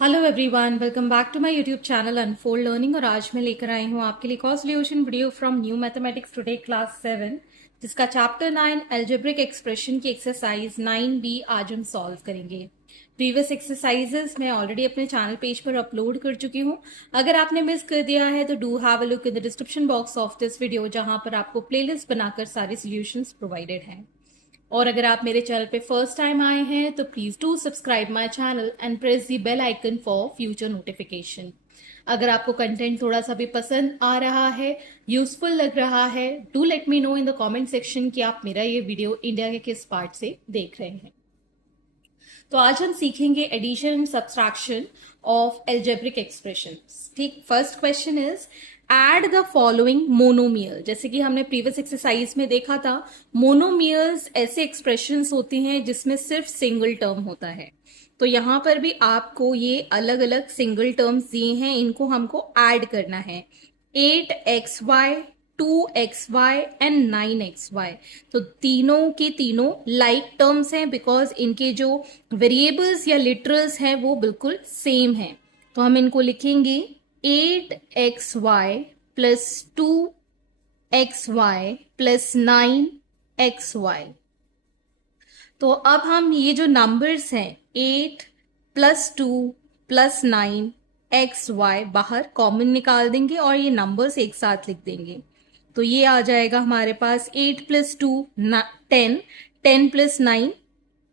Hello everyone, welcome back to my YouTube channel unfold learning. और आज मैं लेकर आई हूँ आपके लिए एक और solution video from new mathematics today class 7, जिसका चैप्टर 9 अलजेब्रिक एक्सप्रेशन की एक्सरसाइज 9B आज हम सॉल्व करेंगे। प्रीवियस एक्सरसाइजेस मैं ऑलरेडी अपने चैनल पेज पर अपलोड कर चुकी हूँ। अगर आपने मिस कर दिया है तो do have a look in the description box of this video, जहां पर आपको प्लेलिस्ट बनाकर सारे सॉल्यूशंस प्रोवाइडेड हैं। और अगर आप मेरे चैनल पे फर्स्ट टाइम आए हैं तो please do subscribe my channel and press the bell icon for future notification. अगर आपको कंटेंट थोड़ा सा भी पसंद आ रहा है, यूजफुल लग रहा है, do let me know in the comment section कि आप मेरा ये वीडियो इंडिया के किस पार्ट से देख रहे हैं। तो आज हम सीखेंगे addition and subtraction of algebraic expressions. ठीक, first question is add the following monomial. जैसे कि हमने प्रीवियस एक्सरसाइज में देखा था, मोनोमियल्स ऐसे एक्सप्रेशंस होती हैं जिसमें सिर्फ सिंगल टर्म होता है। तो यहां पर भी आपको ये अलग अलग सिंगल टर्म्स दिए हैं, इनको हमको ऐड करना है। 8xy, 2xy and 9xy। तो तीनों के तीनों लाइक टर्म्स हैं बिकॉज इनके जो वेरिएबल्स या लिटरल्स हैं वो बिल्कुल सेम हैं। तो हम इनको लिखेंगे 8xy plus 2xy plus 9xy। तो अब हम ये जो नंबर्स हैं 8 प्लस 2 प्लस 9xy बाहर कॉमन निकाल देंगे और ये नंबर्स एक साथ लिख देंगे। तो ये आ जाएगा हमारे पास 8 प्लस 2 10, 10 प्लस 9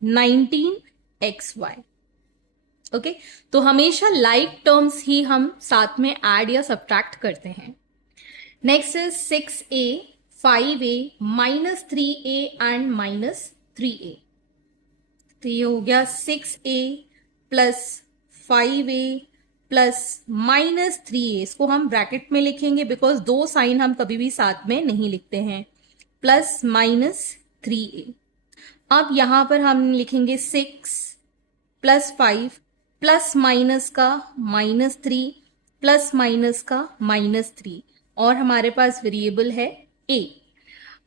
19xy। ओके, तो हमेशा लाइक टर्म्स ही हम साथ में ऐड या सब्ट्रैक्ट करते हैं। Next is 6a, 5a, -3a and -3a। तो ये हो गया 6a plus 5a plus -3a। इसको हम ब्रैकेट में लिखेंगे बिकॉज दो साइन हम कभी भी साथ में नहीं लिखते हैं, प्लस -3a। अब यहां पर हम लिखेंगे 6 प्लस 5 प्लस माइनस का -3 प्लस माइनस का -3 और हमारे पास वेरिएबल है a।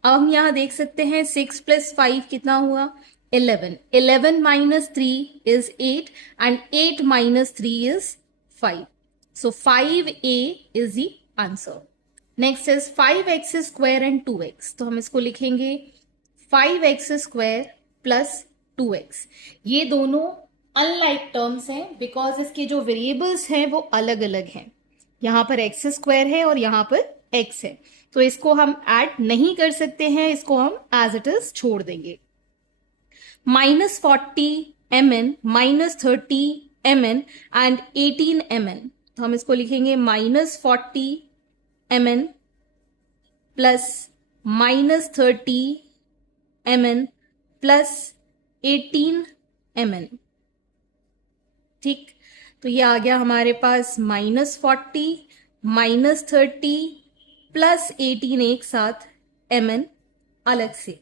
अब हम यहां देख सकते हैं 6 प्लस 5 कितना हुआ 11, 11 minus 3 is 8 and 8 minus 3 is 5। So 5a is the answer. Next is 5x square and 2x। तो हम इसको लिखेंगे 5x स्क्वायर प्लस 2x। ये दोनों अनलाइक टर्म्स हैं बिकॉज इसके जो वेरिएबल्स हैं वो अलग अलग हैं। यहां पर एक्स स्क्वायर है और यहां पर x है, तो इसको हम ऐड नहीं कर सकते हैं, इसको हम एज इट इज छोड़ देंगे। -40 mn, -30 mn एंड 18 mn। तो हम इसको लिखेंगे -40 mn plus -30 mn plus 18 mn। ठीक, तो ये आ गया हमारे पास -40 -30 प्लस 18 एक साथ, mn अलग से।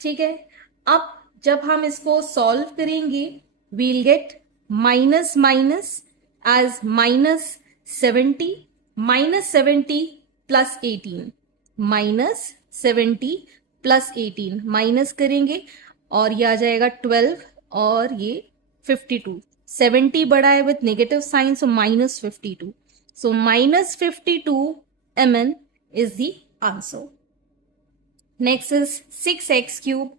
ठीक है, अब जब हम इसको सॉल्व करेंगे we'll get minus minus as -70, -70 plus 18, -70 plus 18 minus करेंगे और ये आ जाएगा 12 और ये 52। 70 बड़ा है with negative sign, so -52। So -52 mn is the answer. Next is 6x cube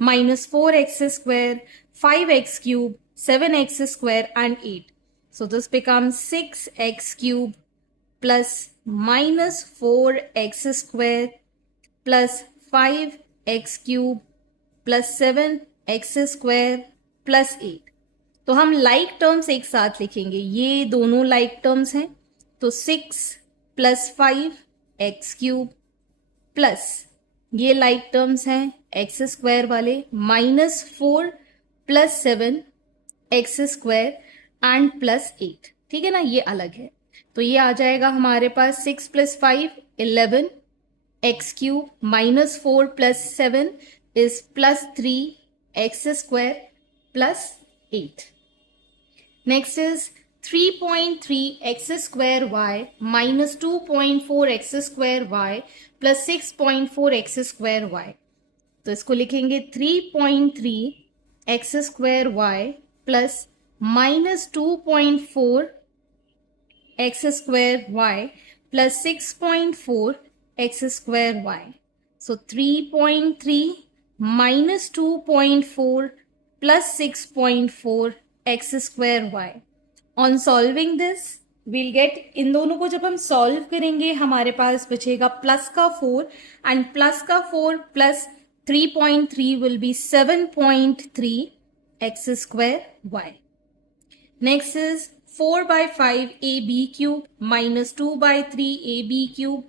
minus 4x square, 5x cube, 7x square and 8. So this becomes 6x cube plus minus 4x square plus 5x cube plus 7x square plus 8. तो हम like terms एक साथ लिखेंगे, ये दोनों like terms हैं। तो 6 plus 5 x cube plus ये लाइक टर्म्स हैं एक्स स्क्वायर वाले, -4 plus 7 x square and plus 8। ठीक है ना, ये अलग है। तो ये आ जाएगा हमारे पास 6 plus 5 11 x cube -4 plus 7 is +3 x square plus 8। Next is 3.3 x square y minus 2.4 x square y plus 6.4 x square y। तो इसको लिखेंगे 3.3 x square y plus minus 2.4 x square y plus 6.4 x square y. So 3.3 minus 2.4 plus 6.4 x square y. On solving this, we'll get, इन दोनों को जब हम solve करेंगे हमारे पास बचेगा प्लस का 4 एंड प्लस का 4 plus 3.3 will be 7.3 x square y. Next is 4 by 5 ab cube minus 2 by 3 ab cube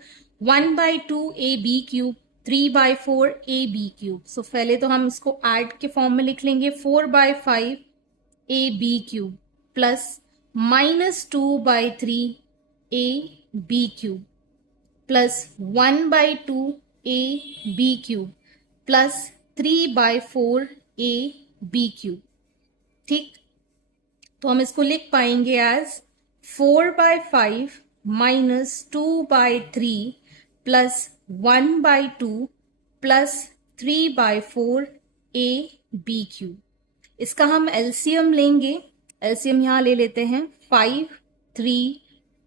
1 by 2 ab cube 3 by 4 ab cube. So पहले तो हम इसको ऐड के फॉर्म में लिख लेंगे 4 by 5 ab cube plus minus 2 by 3 ab cube plus 1 by 2 ab cube plus 3 by 4 ab cube. ठीक, तो हम इसको लिख पाएंगे as 4 by 5 minus 2 by 3 plus 1 by 2 plus 3 by 4 a b cube. इसका हम एलसीएम लेंगे. एलसीएम यहाँ ले लेते हैं 5, 3,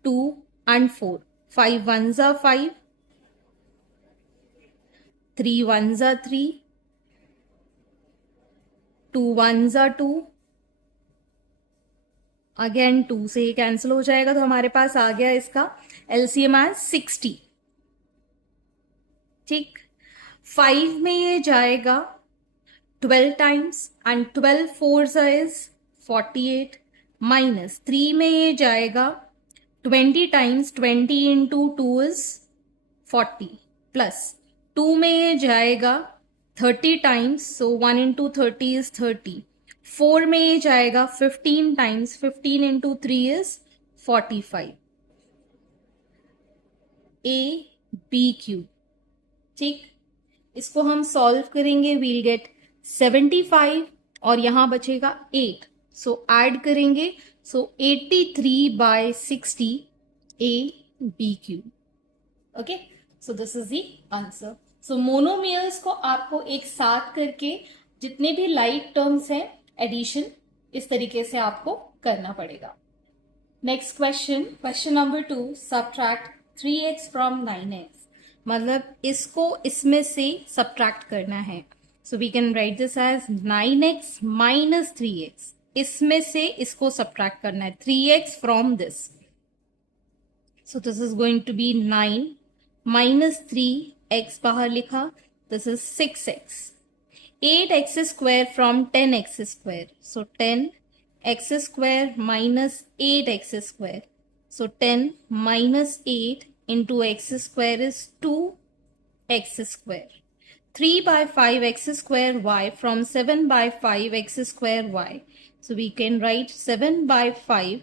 2 and 4. 5 ones are 5, 3 ones are 3, 2 ones are 2. Again 2 से ही कैंसिल हो जाएगा तो हमारे पास आ गया इसका एलसीएम एज 60. ठीक, 5 में ये जाएगा 12 times and 12 4s is 48 minus 3 में ये जाएगा 20 टाइम्स 20 इंटू 2 इज 40 प्लस 2 में ये जाएगा 30 टाइम्स सो 1 इंटू 30 इज 30. 4 में ये जाएगा 15 times 15 into 3 is 45 a b cube. ठीक, इसको हम सॉल्व करेंगे. वील गेट 75 और यहां बचेगा 8. सो ऐड करेंगे. सो 83 by 60 a b क्यूब. Okay, so this is the answer. So monomials को आपको एक साथ करके जितने भी लाइक टर्म्स हैं एडिशन इस तरीके से आपको करना पड़ेगा. Next question, question number 2, subtract 3x from 9x. मतलब इसको इसमें से सब्ट्रैक्ट करना है. So we can write this as 9x minus 3x. इसमें से इसको सब्ट्रैक्ट करना है 3x from this. So this is going to be 9 minus 3x बाहर लिखा. This is 6x. 8x square from 10x square. So 10x square minus 8x square. So 10 minus 8 into x square is 2x square. 3 by 5x square y from 7 by 5x square y. So we can write 7 by 5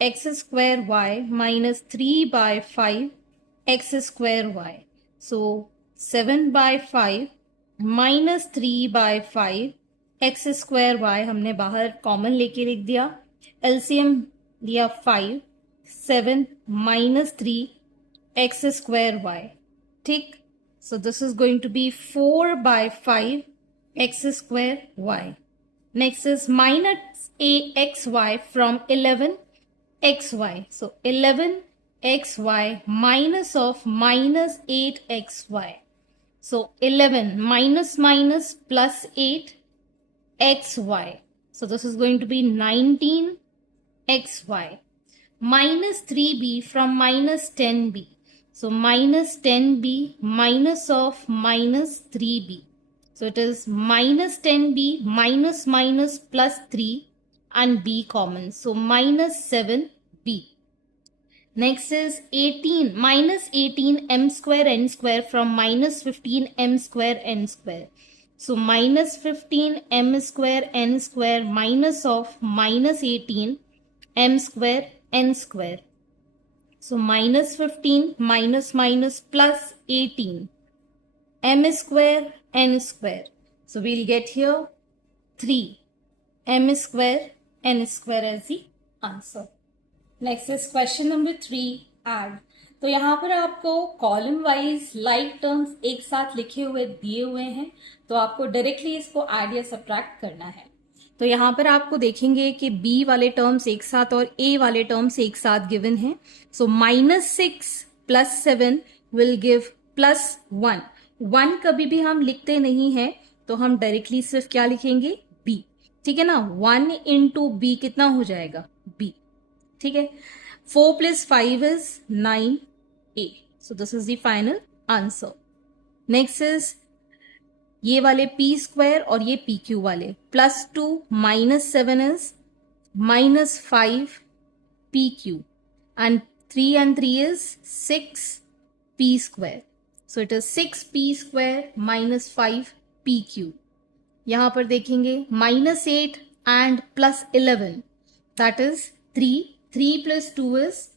x square y minus 3 by 5 x square y. So 7 by 5 minus 3 by 5 x square y हमने बाहर common लेके लिख दिया. LCM लिया 5, 7 minus 3 x square Y. ठीक, so this is going to be 4 by 5 x square Y. Next is minus a X Y from 11 X Y. So 11 X Y minus of minus 8 X Y. So 11 minus minus plus 8 xy. So this is going to be 19 xy. Minus 3b from minus 10b. So minus 10b minus of minus 3b. So it is minus 10b minus minus plus 3 and b common. So minus 7b. Next is 18 minus 18 m square n square from minus 15 m square n square. So minus 15 m square n square minus of minus 18 m square n square. So minus 15 minus minus plus 18 m square n square. So we'll get here 3 m square n square as the answer. Next is question number 3, add. तो यहाँ पर आपको column wise like terms एक साथ लिखे हुए दिए हुए हैं, तो आपको डायरेक्टली इसको ऐड या सब्ट्रैक्ट करना है. तो यहाँ पर आपको देखेंगे कि b वाले टर्म्स एक साथ और a वाले टर्म्स एक साथ गिवन हैं. सो -6 + 7 विल गिव +1. 1 कभी भी हम लिखते नहीं हैं, तो हम डायरेक्टली सिर्फ क्या लिखेंगे, b. ठीक है ना. 1 इंटू b कितना हो जाएगा, b. ठीक है. 4 + 5 is 9a. So this is the final answer. Next is ये वाले p² और ये pq वाले. +2 - 7 is -5 pq and 3 and 3 is 6 p². So it is 6 p² - 5 pq. यहां पर देखेंगे -8 and +11, that is 3. 3 + 2 is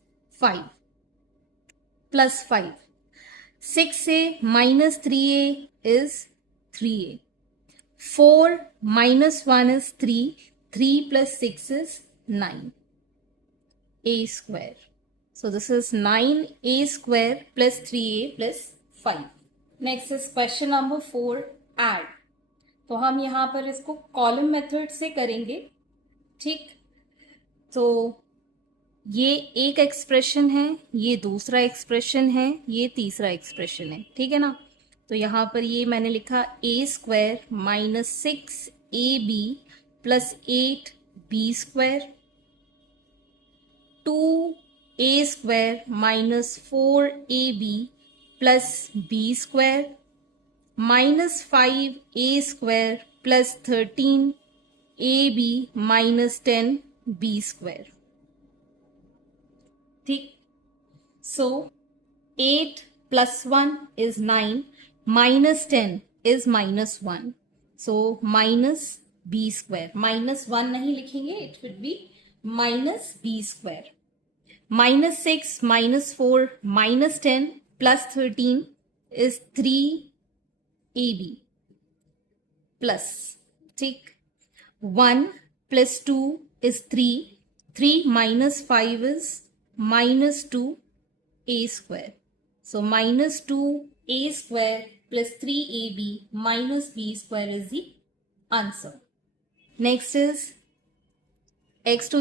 5 +5. 6a - 3a is 3a. 4 - 1 is 3. 3 + 6 is 9. a². So this is 9a² + 3a + 5. Next is question number 4, add. तो हम यहाँ पर इसको column method से करेंगे. ठीक. तो ये एक एक्सप्रेशन है, ये दूसरा एक्सप्रेशन है, ये तीसरा एक्सप्रेशन है. ठीक है ना. तो यहाँ पर ये मैंने लिखा a² - 6ab + 8b², 2a² - 4ab + b², -5a² + 13ab - 10b². ठीक. So 8 + 1 is 9, -10 is -1. So -b². -1 नहीं लिखेंगे, it should be -b². -6 - 4 - 10 + 13 is 3ab plus. ठीक. 1 + 2 is 3. 3 - 5 is -2a². So -2a² + 3ab - b² is the answer. Next is x⁴ +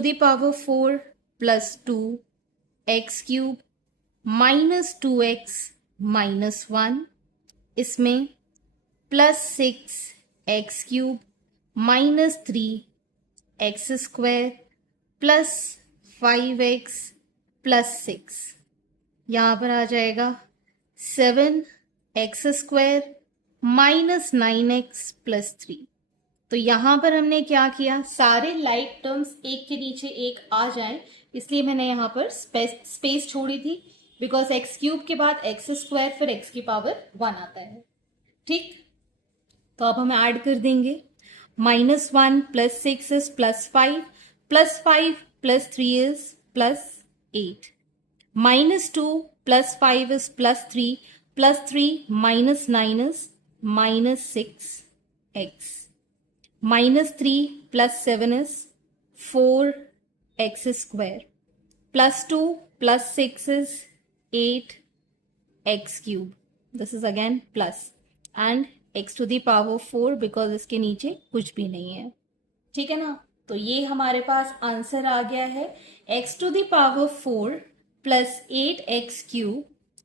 2 x³ -2x - 1. इसमें +6 x³ -3 x² + 5x + 6. यहाँ पर आ जाएगा 7 x² - 9x + 3. तो यहाँ पर हमने क्या किया, सारे लाइक टर्म्स एक के नीचे एक आ जाएं, इसलिए मैंने यहाँ पर स्पेस छोड़ी थी. बिकॉज x³ के बाद x² फिर x⁴ आता है. ठीक. तो अब हम ऐड कर देंगे. -1 + 6 is +5, +5 + 3 is +8. -2 + 5 is +3, +3 - 9 is -6x. -3 + 7 is 4x². +2 + 6 is 8x³. This is again plus. And x⁴ because इसके नीचे कुछ भी नहीं है. ठीक है ना. तो ये हमारे पास आंसर आ गया है x⁴ + 8x³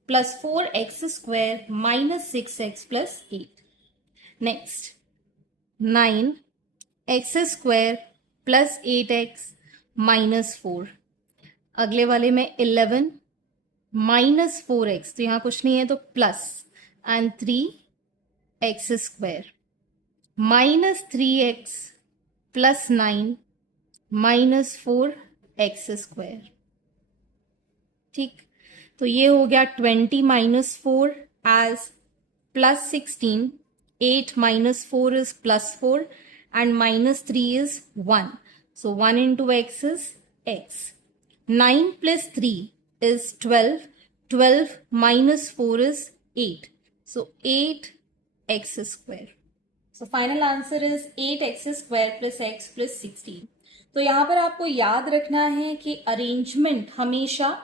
+ 4x² - 6x + 8. Next 9x² + 8x - 4. अगले वाले में 11 - 4x, तो यहाँ कुछ नहीं है तो plus, and 3x² -3x + 9 - 4x². ठीक. तो ये हो गया 20 - 4 as +16. 8 - 4 is +4 and -3 is 1. So 1 into x is x. 9 + 3 is 12. 12 - 4 is 8. So 8x². So final answer is 8x² + x + 16. तो यहाँ पर आपको याद रखना है कि अरेंजमेंट हमेशा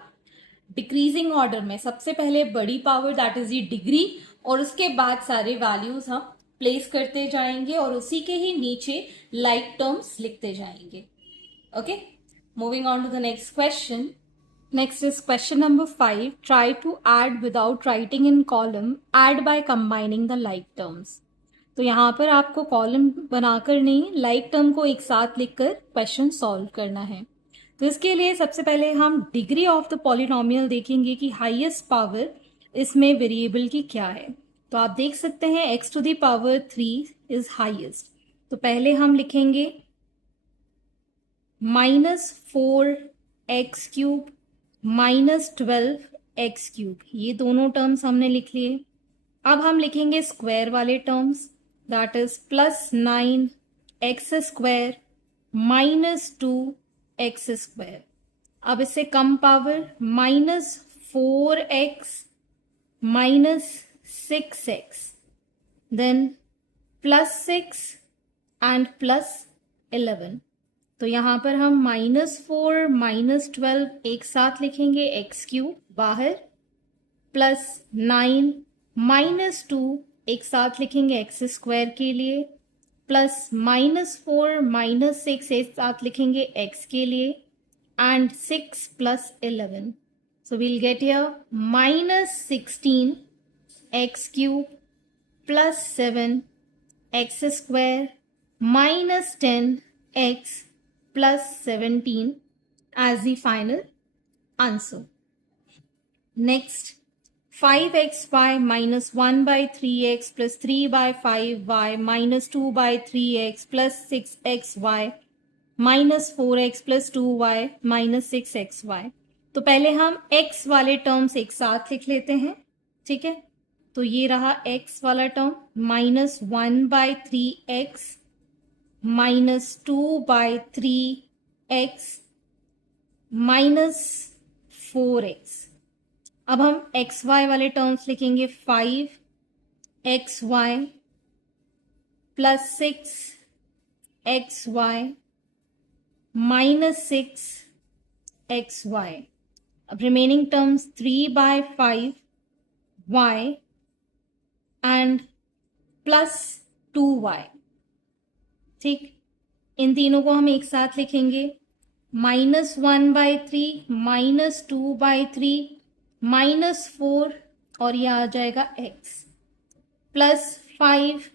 डिक्रीजिंग ऑर्डर में, सबसे पहले बड़ी power that is the degree और उसके बाद सारे वैल्यूज हम प्लेस करते जाएंगे और उसी के ही नीचे लाइक टर्म्स लिखते जाएंगे. Okay, moving on to the next question. Next is question number 5. Try to add without writing in column. Add by combining the like terms. तो यहाँ पर आपको कॉलम बनाकर नहीं, लाइक टर्म को एक साथ लिखकर क्वेश्चन सॉल्व करना है. तो इसके लिए सबसे पहले हम डिग्री ऑफ द पॉलिनोमियल देखेंगे कि हाईएस्ट पावर इसमें वेरिएबल की क्या है. तो आप देख सकते हैं x to the power 3 is highest. तो पहले हम लिखेंगे -4x³ -12x³. ये दोनों टर्म्स हमने लिख लिए. अब हम लिखेंगे स्क्वायर वाले terms, that is +9x² -2x². अब इससे कम power -4x -6x, then +6 and +11. तो यहाँ पर हम -4 -12 एक साथ लिखेंगे, x³ बाहर, +9 -2 एक साथ लिखेंगे x² के लिए, +-4 -6 एक साथ लिखेंगे x के लिए, and 6 +11. So we'll get here -16 x³ +7 x² -10 x +17 as the final answer. Next, 5xy -1/3x plus 3/5y -2/3x plus 6xy -4x plus 2y -6xy. तो पहले हम x वाले टर्म्स एक साथ लिख लेते हैं. ठीक है, तो ये रहा x वाला टर्म, -1/3x -2/3x -4x. अब हम xy वाले टर्म्स लिखेंगे, 5xy +6xy -6xy. अब remaining terms 3/5y and +2y. ठीक, इन तीनों को हम एक साथ लिखेंगे, -1/3 -2/3 -4 और यह आ जाएगा x, +5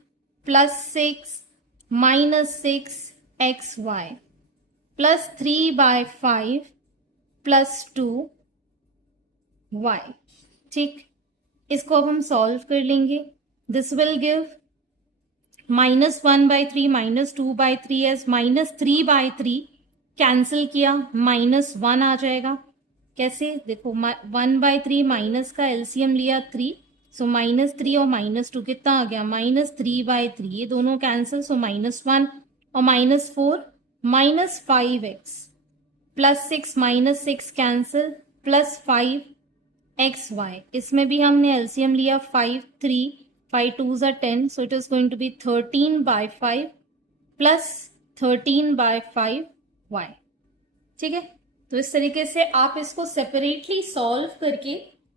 +6 -6xy +3/5 +2y. ठीक, इसको अब हम सॉल्व कर लेंगे. This will give -1/3 -2/3 as -3/3 cancel किया, -1 आ जाएगा. कैसे, देखो 1/3 माइनस का एलसीएम लिया 3, सो -3 और -2 कितना आ गया, -3/3. ये दोनों कैंसिल, सो -1 और -4 -5x +6 -6 कैंसिल +5xy. इसमें भी हमने एलसीएम लिया 5 3 5 2s are 10, so it is going to be 13/5 plus 13/5y. ठीक है, तो इस तरीके से आप इसको सेपरेटली सॉल्व करके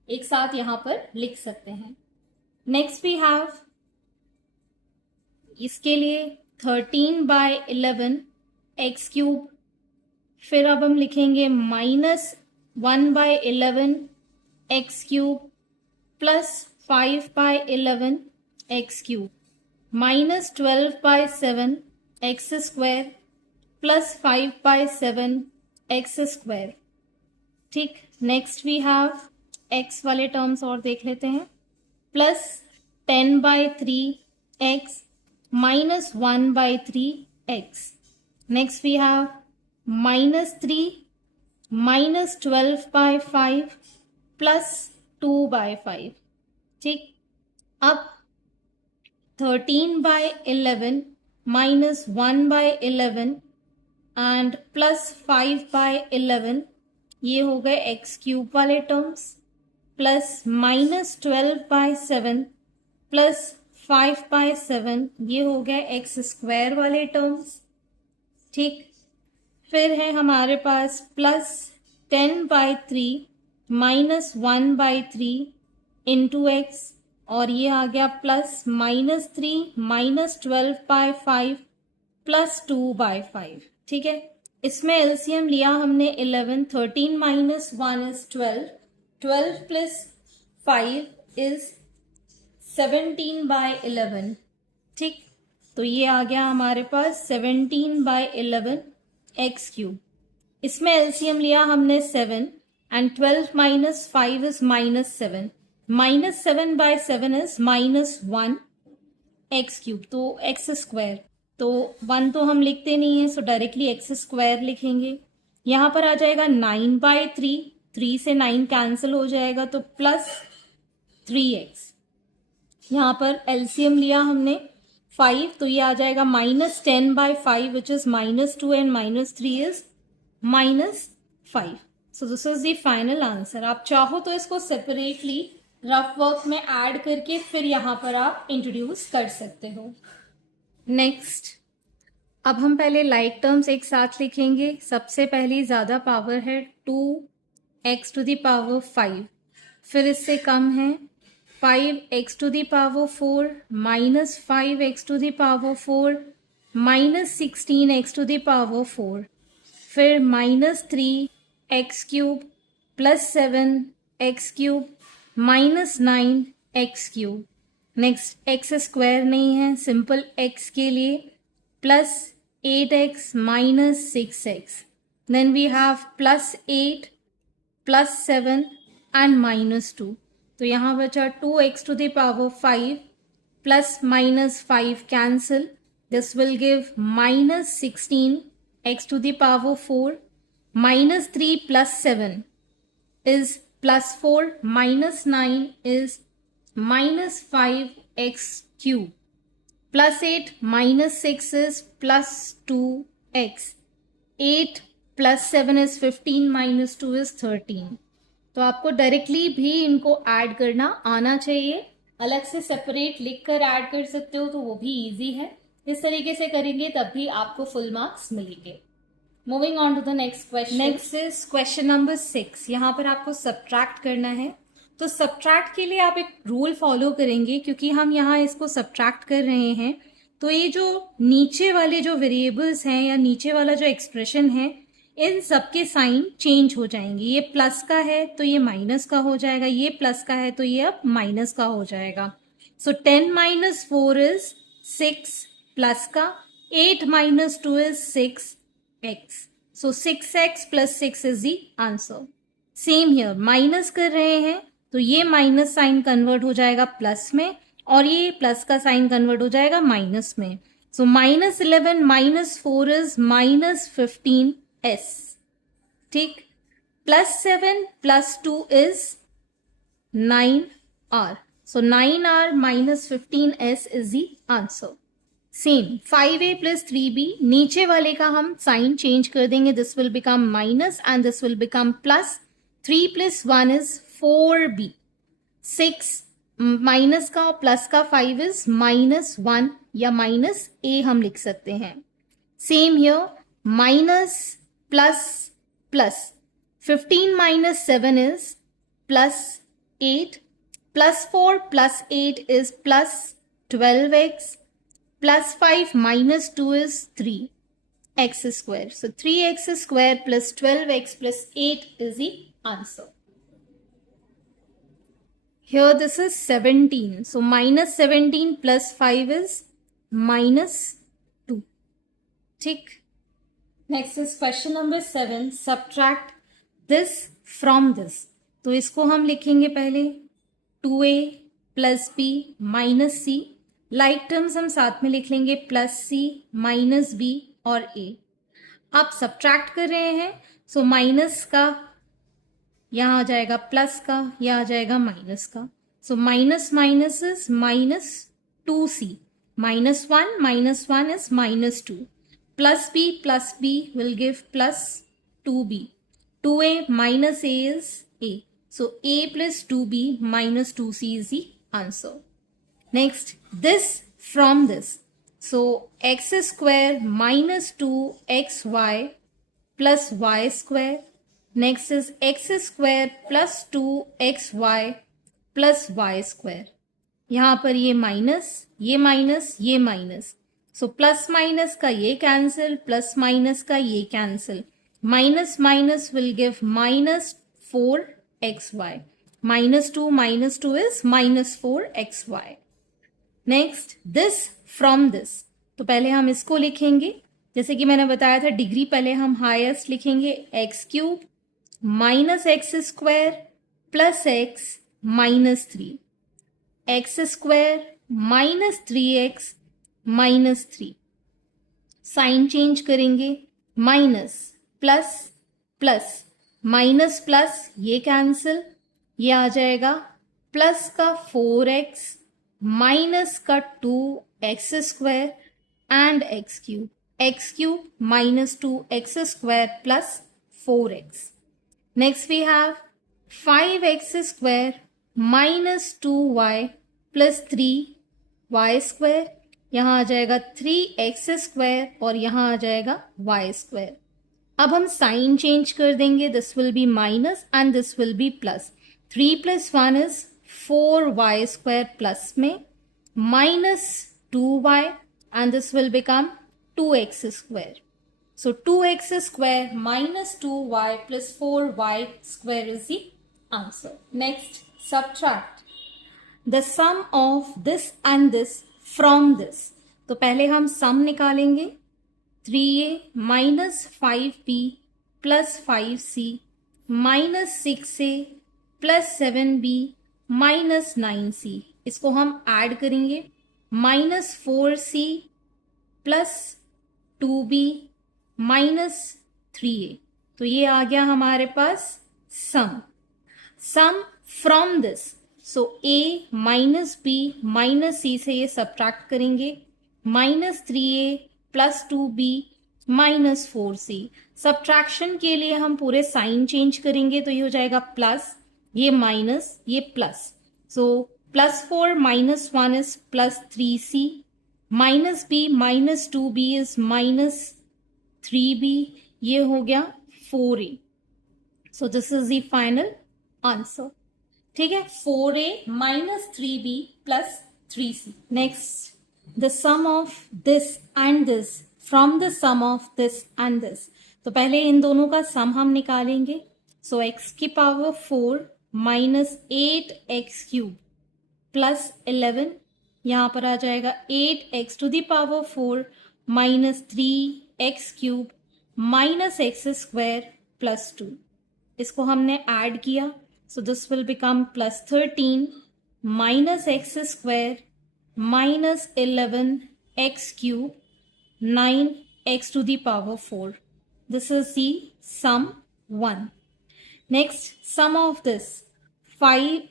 एक साथ यहां पर लिख सकते हैं. नेक्स्ट वी हैव इसके लिए 13/11 x³. फिर अब हम लिखेंगे -1/11 x³ plus 5/11 x³ -12/7 x² plus 5/7 x². ठीक, नेक्स्ट वी हैव x वाले टर्म्स और देख लेते हैं, +10/3 x -1/3 x. Next we have -3 -12/5 plus 2/5. ठीक, अब 13/11 -1/11 एंड +5/11 ये हो गए x³ वाले टर्म्स, प्लस -12/7 प्लस 5/7 ये हो गए x² वाले टर्म्स. ठीक, फिर है हमारे पास +10/3 -1/3 इंटू x और ये आ गया प्लस -3 -12/5 प्लस 2/5। ठीक है, इसमें एलसीएम लिया हमने 11, 13 माइनस 1 इज 12, 12 प्लस 5 इज 17/11। ठीक, तो ये आ गया हमारे पास 17/11 एक्स क्यूब। इसमें एलसीएम लिया हमने 7 and 12 minus 5 is -7, -7/7 is -1 x cube, तो एक्स स्क्वायर। तो 1 तो हम लिखते नहीं है, सो डायरेक्टली एक्स स्क्वायर लिखेंगे। यहाँ पर आ जाएगा 9/3, 3 से 9 कैंसिल हो जाएगा तो प्लस 3x। यहाँ पर एलसीएम लिया हमने 5, तो ये आ जाएगा -10/5 which is -2 and -3 is -5। So this is the final answer. आप चाहो तो इसको सेपरेटली रफ वर्क में ऐड करके फिर यहाँ पर आप इंट्रोड्यूस कर सकते हो। नेक्स्ट, अब हम पहले लाइक टर्म्स एक साथ लिखेंगे। सबसे पहली ज़्यादा पावर है 2x टू द पावर 5, फिर इससे कम है 5x to the power 4 minus 5x to the power 4 minus 16x to the power 4, फिर -3x cube plus 7x cube minus 9x cube. Next x square नहीं है, सिंपल x के लिए plus 8x minus 6x, then we have plus 8 plus 7 and -2। तो यहाँ बचा 2x to the power 5 plus -5 cancel, this will give -16x to the power 4, -3 plus 7 is +4, -9 is -5x cube, +8 -6 is +2x, 8 + 7 is 15 -2 is 13। तो आपको directly भी इनको add करना आना चाहिए, अलग से सेपरेट लिखकर ऐड कर सकते हो तो वो भी इजी है। इस तरीके से करेंगे तब भी आपको फुल मार्क्स मिलेंगे। Moving on to the next question. Next is question number 6। यहाँ पर आपको सब्ट्रैक्ट करना है। तो सब्ट्रैक्ट के लिए आप एक रूल फॉलो करेंगे, क्योंकि हम यहाँ इसको सब्ट्रैक्ट कर रहे हैं तो ये जो नीचे वाले जो वेरिएबल्स हैं या नीचे वाला जो एक्सप्रेशन है, इन सबके साइन चेंज हो जाएंगे। ये प्लस का है तो ये माइनस का हो जाएगा, ये प्लस का है तो ये अब माइनस का हो जाएगा। सो 10 - 4 इज 6 प्लस का, 8 - 2 is 6x, so 6x plus 6 is the answer। Same here, minus कर रहे हैं तो ये माइनस साइन कन्वर्ट हो जाएगा प्लस में और ये प्लस का साइन कन्वर्ट हो जाएगा माइनस में। सो -11 - 4 इज -15s। ठीक, +7 + 2 is 9r, so 9r - 15s is the answer। Same 5a + 3b, नीचे वाले का हम साइन चेंज कर देंगे, this will become minus and this will become plus. 3 + 1 is 4b, 6 minus का और प्लस का 5 इज -1 या -a हम लिख सकते हैं। Same here, minus plus plus, 15 - 7 is +8, +4 + 8 is +12x, +5 - 2 is 3x square. So 3x square plus 12x plus 8 is the answer. Here this is 17. So -17 plus 5 is -2. ठीक. Next is question number 7. Subtract this from this. तो इसको हम लिखेंगे पहले 2a plus b minus c. Like terms हम साथ में लिख लेंगे +c -b और a। आप सब्ट्रैक्ट कर रहे हैं, सो माइनस का यहाँ आ जाएगा प्लस का, यहाँ आ जाएगा माइनस का। So minus minus is -2c, -1 - 1 is -2, +b will give +2b, 2a - a is a, so a + 2b - 2c is the answer। Next, this from this. So x square - 2xy plus y square. Next is x square plus 2xy plus y square. यहाँ पर ये minus, ये minus, ये minus, so plus minus का ये cancel, plus minus का ये cancel, minus minus will give minus 4xy, -2 is -4xy. Next this from this, तो पहले हम इसको लिखेंगे, जैसे कि मैंने बताया था डिग्री पहले हम हाईएस्ट लिखेंगे, x³ -x² plus x -3, x² -3x -3, sign change करेंगे, minus plus plus, minus plus ये कैंसिल, ये आ जाएगा प्लस का 4x माइनस का 2x² and x³ x³ -2x² plus 4x. Next we have 5x² -2y प्लस 3y², यहाँ आ जाएगा 3x² और यहाँ आ जाएगा y². अब हम साइन चेंज कर देंगे, this will be minus and this will be plus. 3 + 1 is 4y² plus में -2y and this will become 2x². So 2x² -2y plus 4y² is the answer. Next, subtract the sum of this and this from this. तो पहले हम सम निकालेंगे, 3a -5b plus 5c -6a plus 7b minus 9c. इसको हम add करेंगे, -4c plus 2b minus 3a. तो ये आ गया हमारे पास sum from this. So a minus b minus c से ये सब्ट्रैक्ट करेंगे, -3a plus 2b minus 4c. Subtraction के लिए हम पूरे साइन चेंज करेंगे, तो ये हो जाएगा प्लस, ये माइनस, ये plus. So +4 - 1 is +3c, -b -2b is -3b, ये हो गया 4a. So this is the final answer. ठीक है, 4a -3b plus 3c. Next, the sum of this and this from the sum of this and this. तो पहले इन दोनों का सम हम निकालेंगे. सो x⁴ -8x³ प्लस 11, यहाँ पर आ जाएगा 8x⁴ -3x³ -x² प्लस 2. इसको हमने ऐड किया, so this will become +13 -x² -11x³ 9x⁴. This is the sum 1. Next, sum of this 5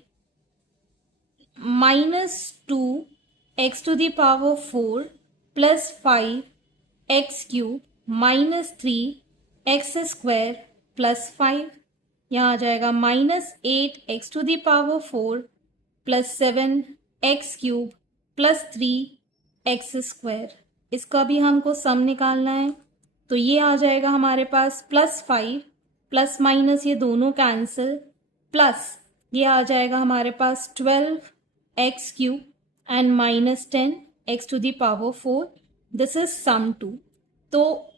-2x⁴ plus 5x³ -3x² plus 5, यहाँ आ जाएगा -8x⁴ plus 7x³ plus 3x². इसका भी हमको सम निकालना है, तो ये आ जाएगा हमारे पास +5 प्लस माइनस ये दोनों कैंसिल, प्लस ये आ जाएगा हमारे पास 12x³ and -10x⁴. This is sum 2. तो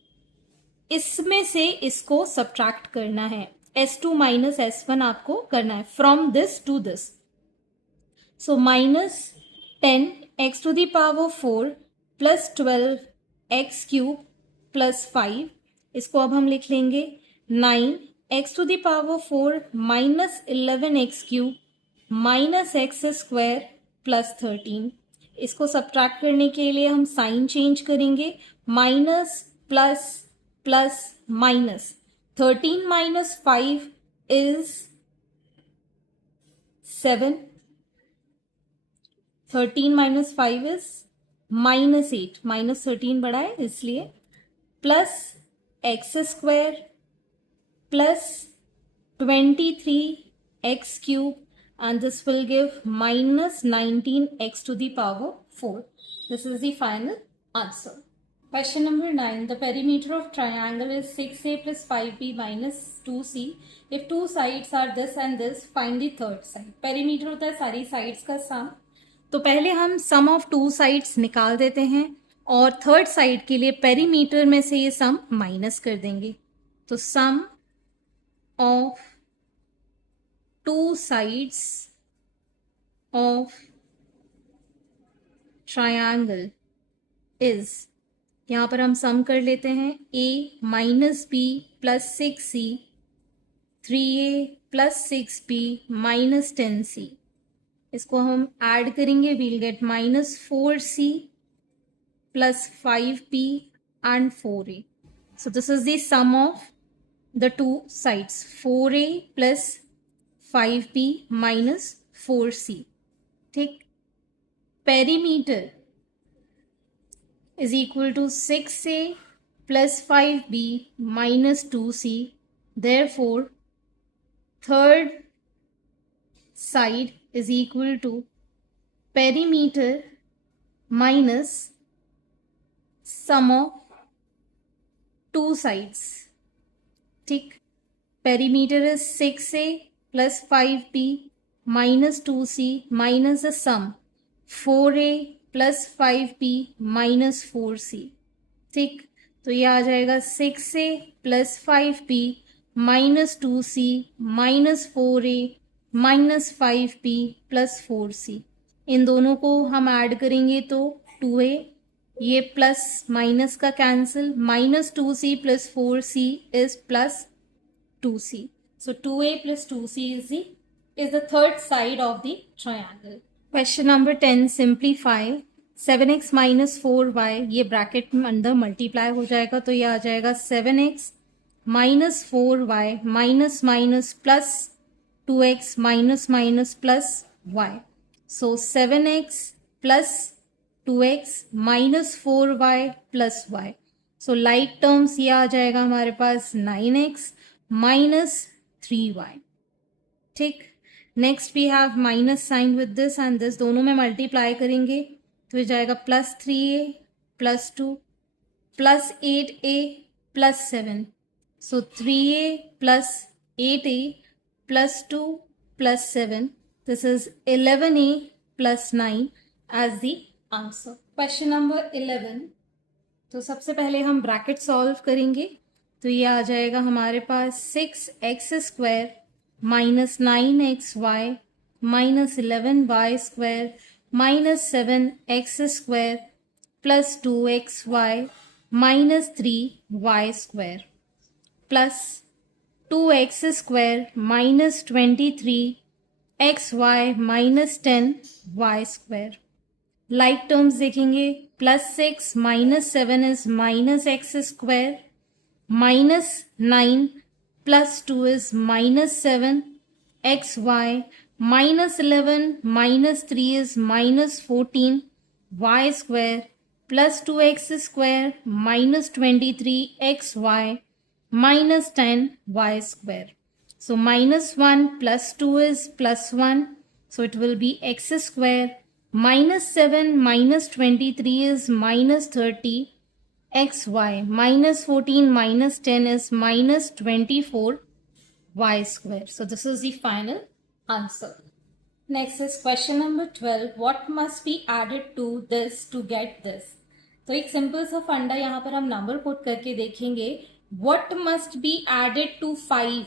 इसमें से इसको सब्ट्रैक्ट करना है, s2 - s1 आपको करना है from this to this. So -10x⁴ plus 12x³ plus 5, इसको अब हम लिख लेंगे 9x⁴ -11x³ -x² प्लस 13. इसको सब्ट्रैक्ट करने के लिए हम साइन चेंज करेंगे, minus plus plus minus. 13 - 5 is 7. 13 - 5 is -8. -13 बड़ा है इसलिए, plus x² plus 23x³ and this will give -19x⁴. This is the final answer. Question number 9. The perimeter of triangle is 6a plus 5b minus 2c. If two sides are this and this, find the third side. Perimeter होता है सारी sides का sum. तो पहले हम सम of two sides निकाल देते हैं और थर्ड साइड के लिए पेरीमीटर में से ये सम माइनस कर देंगे। तो sum of two sides of triangle is, यहां पर हम सम कर लेते हैं, a minus B plus 6c, 3a plus 6b minus 10c। इसको हम ऐड करेंगे, we'll get minus 4c plus 5b and 4a। So this is the sum of the two sides, 4a plus 5b minus 4c। ठीक, perimeter is equal to 6a plus 5b minus 2c. Therefore, third side is equal to perimeter minus sum of two sides. ठीक, perimeter is 6a plus 5b minus 2c minus the sum 4a plus 5b minus 4c। ठीक, तो ये आ जाएगा 6a plus 5b minus 2c minus 4a minus 5b plus 4c। इन दोनों को हम add करेंगे तो 2a, ये प्लस माइनस का cancel, minus 2c plus 4c is plus 2c। So 2a plus 2c is the third side of the triangle. Question number 10, simplify 7x minus 4y, ये bracket में अंदर मल्टीप्लाई हो जाएगा तो ये आ जाएगा 7x minus 4y minus minus plus 2x minus minus plus y। So 7x plus 2x minus 4y plus y। So like terms ये आ जाएगा हमारे पास 9x माइनस 3y। ठीक, next we have minus sign with this and this, दोनों में multiply करेंगे तो ये जाएगा plus 3a plus 2 plus 8a plus 7। So 3a plus 8a plus 2 plus 7, this is 11a plus 9 as the answer. Question number 11, तो सबसे पहले हम ब्रैकेट सॉल्व करेंगे तो ये आ जाएगा हमारे पास 6x square minus 9xy minus 11y square minus 7x square plus 2xy minus 3y square plus 2x square minus 23xy minus 10y square. Like terms देखेंगे, plus 6 minus 7 is minus x square, minus 9 plus 2 is minus 7 xy, minus 11 minus 3 is minus 14 y square plus 2x square minus 23 xy minus 10 y square. So minus 1 plus 2 is plus 1, so it will be x square, minus 7 minus 23 is minus 30 xy, minus 14 minus 10 is minus 24 y square. So this is the final answer. Next is question number 12. What must be added to this to get this? तो एक simple सा फंडा यहाँ पर हम number put करके देखेंगे. What must be added to 5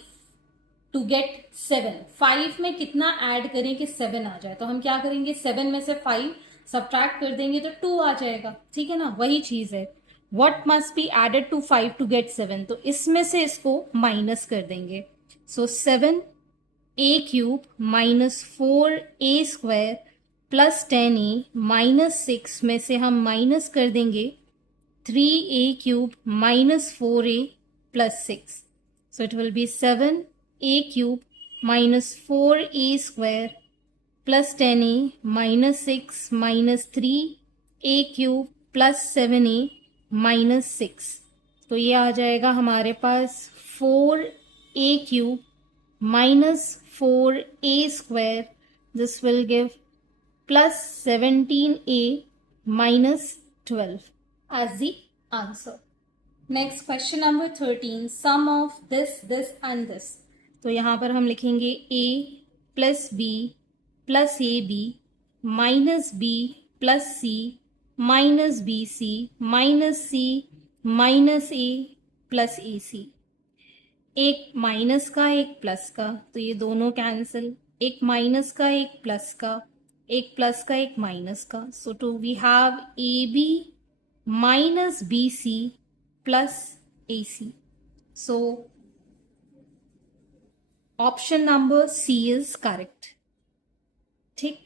to get 7? 5 में कितना ऐड करें कि 7 आ जाए? तो हम क्या करेंगे, 7 में से 5 सब्ट्रैक्ट कर देंगे तो 2 आ जाएगा. ठीक है ना, वही चीज है. What must be added to 5 to get 7? तो इसमें से इसको माइनस कर देंगे. So 7a cube minus 4a square plus 10a minus 6 में से हम माइनस कर देंगे 3a cube minus 4a plus 6. So it will be 7a cube minus 4a square plus 10a minus 6 minus 3a cube plus 7a minus 6. तो ये आ जाएगा हमारे पास 4a cube minus 4a square, this will give plus 17a minus 12 as the answer. Next question number 13, sum of this this and this. तो यहाँ पर हम लिखेंगे a plus b plus ab minus B plus C minus B C minus C minus A plus A C. एक minus का एक plus का, तो ये दोनों कैंसिल, एक माइनस का एक प्लस का, एक प्लस का एक माइनस का, so to we have A B minus B C plus A C. So option number C is correct. ठीक,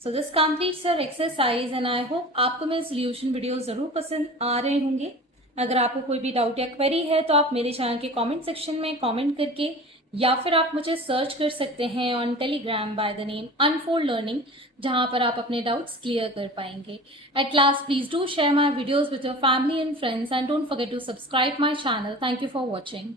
so this completes your exercise and I hope आपको मेरे सोल्यूशन वीडियो जरूर पसंद आ रहे होंगे। अगर आपको कोई भी डाउट या क्वेरी है तो आप मेरे चैनल के कमेंट सेक्शन में कमेंट करके, या फिर आप मुझे सर्च कर सकते हैं on Telegram by the name unfold learning, जहां पर आप अपने डाउट्स क्लियर कर पाएंगे। At last, please do share my videos with your family and friends and don't forget to subscribe my channel. Thank you for watching.